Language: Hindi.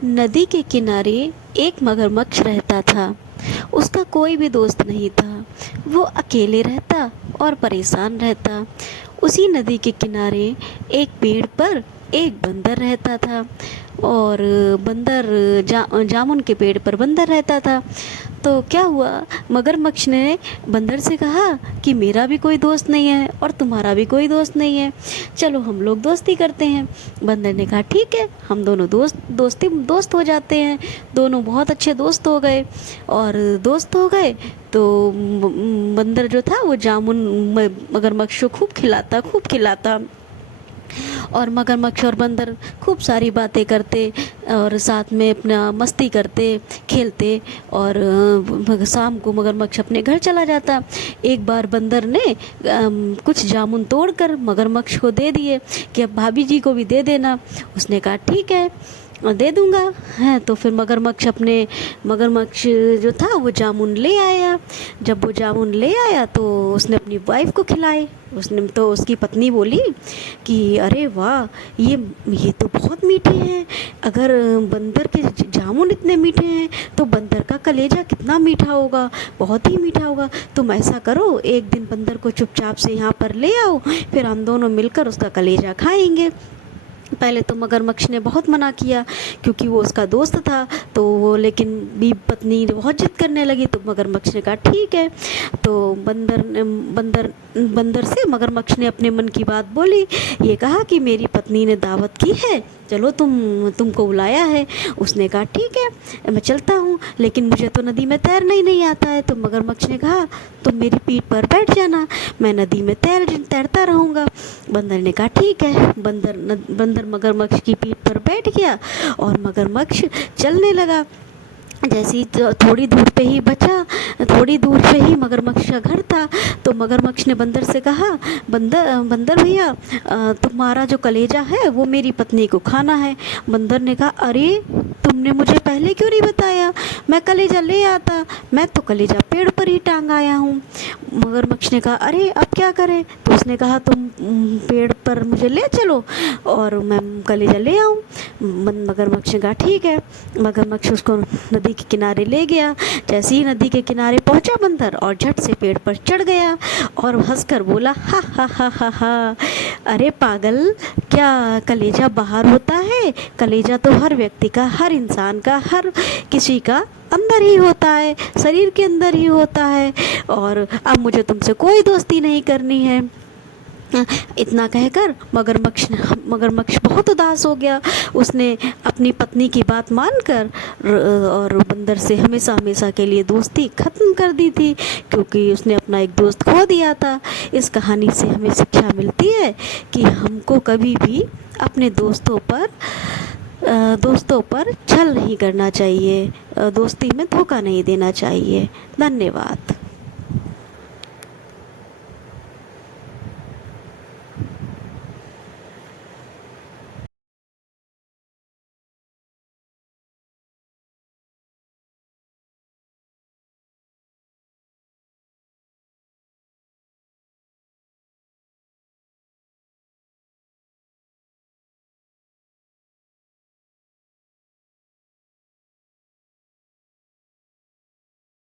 नदी के किनारे एक मगरमच्छ रहता था। उसका कोई भी दोस्त नहीं था। वो अकेले रहता और परेशान रहता। उसी नदी के किनारे एक पेड़ पर एक बंदर रहता था। और बंदर जामुन के पेड़ पर बंदर रहता था। तो क्या हुआ, मगरमच्छ ने बंदर से कहा कि मेरा भी कोई दोस्त नहीं है और तुम्हारा भी कोई दोस्त नहीं है, चलो हम लोग दोस्ती करते हैं। बंदर ने कहा ठीक है, हम दोनों दोस्त हो जाते हैं। दोनों बहुत अच्छे दोस्त हो गए। और दोस्त हो गए तो बंदर जो था वो जामुन मगरमच्छ को खूब खिलाता। और मगरमच्छ और बंदर खूब सारी बातें करते और साथ में अपना मस्ती करते खेलते। और शाम को मगरमच्छ अपने घर चला जाता। एक बार बंदर ने कुछ जामुन तोड़कर मगरमच्छ को दे दिए कि अब भाभी जी को भी दे देना। उसने कहा ठीक है दे दूंगा। है तो फिर मगरमच्छ जो था वो जामुन ले आया। जब वो जामुन ले आया तो उसने अपनी वाइफ को खिलाए। उसने तो उसकी पत्नी बोली कि अरे वाह, ये तो बहुत मीठे हैं। अगर बंदर के जामुन इतने मीठे हैं तो बंदर का कलेजा कितना मीठा होगा, बहुत ही मीठा होगा। तुम ऐसा करो, एक दिन बंदर को चुपचाप से यहाँ पर ले आओ, फिर हम दोनों मिलकर उसका कलेजा खाएंगे। पहले तो मगरमच्छ ने बहुत मना किया क्योंकि वो उसका दोस्त था। तो वो लेकिन भी पत्नी बहुत जिद करने लगी तो मगरमच्छ ने कहा ठीक है। तो बंदर से मगरमच्छ ने अपने मन की बात बोली। ये कहा कि मेरी पत्नी ने दावत की है, चलो तुमको बुलाया है। उसने कहा ठीक है मैं चलता हूँ, लेकिन मुझे तो नदी में तैरना ही नहीं आता है। तो मगरमच्छ ने कहा तुम मेरी पीठ पर बैठ जाना, मैं नदी में तैरता रहूँगा। बंदर ने कहा ठीक है। बंदर मगरमच्छ की पीठ पर बैठ गया और मगरमच्छ चलने लगा। जैसी थोड़ी दूर पे ही मगरमच्छ का घर था। तो मगरमच्छ ने बंदर से कहा बंदर भैया, तुम्हारा जो कलेजा है वो मेरी पत्नी को खाना है। बंदर ने कहा अरे तुमने मुझे पहले क्यों नहीं बताया, मैं कलेजा ले आता, मैं तो कलेजा पेड़ पर ही टांग आया हूँ। मगरमच्छ ने कहा अरे अब क्या करें। तो उसने कहा तुम पेड़ पर मुझे ले चलो और मैं कलेजा ले आऊँ। मगरमच्छ ने कहा ठीक है। मगरमच्छ उसको नदी के किनारे ले गया। जैसे ही नदी के किनारे पहुंचा बंदर और झट से पेड़ पर चढ़ गया और हंसकर बोला हा हा हा हा हा, अरे पागल, क्या कलेजा बाहर होता है? कलेजा तो हर व्यक्ति का, हर इंसान का, हर किसी का अंदर ही होता है, शरीर के अंदर ही होता है। और अब मुझे तुमसे कोई दोस्ती नहीं करनी है। इतना कहकर मगरमच्छ बहुत उदास हो गया। उसने अपनी पत्नी की बात मानकर और बंदर से हमेशा हमेशा के लिए दोस्ती ख़त्म कर दी थी, क्योंकि उसने अपना एक दोस्त खो दिया था। इस कहानी से हमें शिक्षा मिलती है कि हमको कभी भी अपने दोस्तों पर छल नहीं करना चाहिए, दोस्ती में धोखा नहीं देना चाहिए। धन्यवाद।